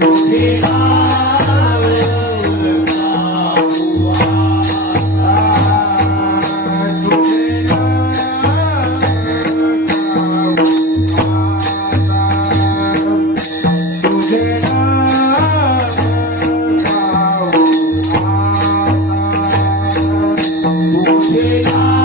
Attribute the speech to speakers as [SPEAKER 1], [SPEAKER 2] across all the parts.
[SPEAKER 1] प्जितावल्डब था
[SPEAKER 2] गुदादा, तो ते नाय रादा तो ते नाय, तो ते नाय, तो ते
[SPEAKER 1] नाय, तो ते नाय,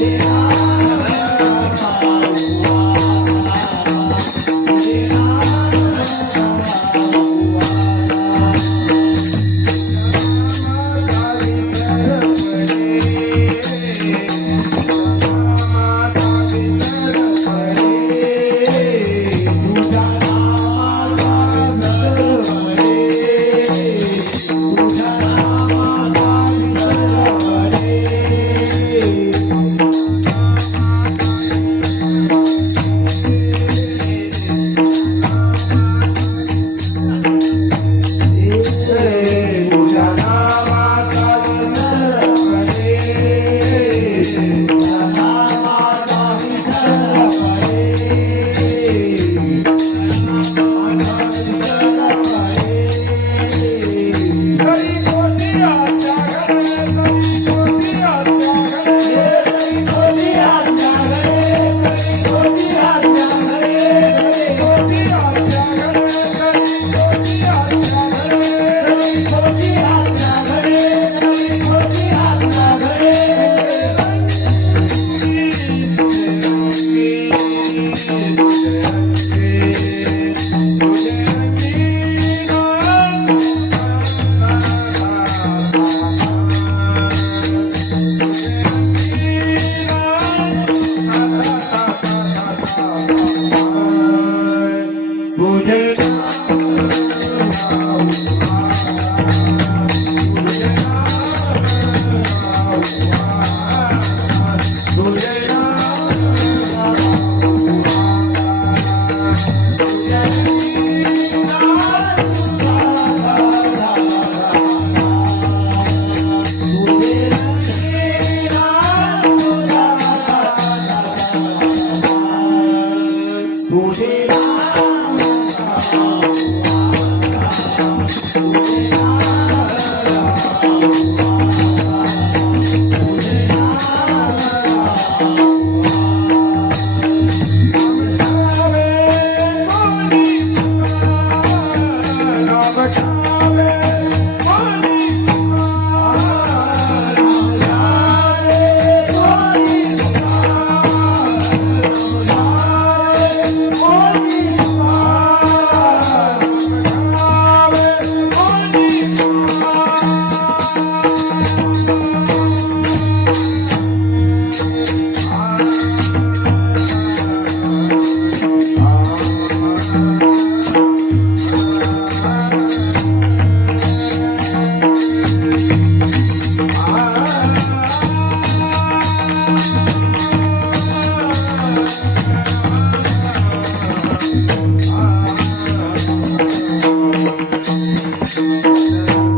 [SPEAKER 1] Yeah.
[SPEAKER 2] Música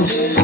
[SPEAKER 1] you.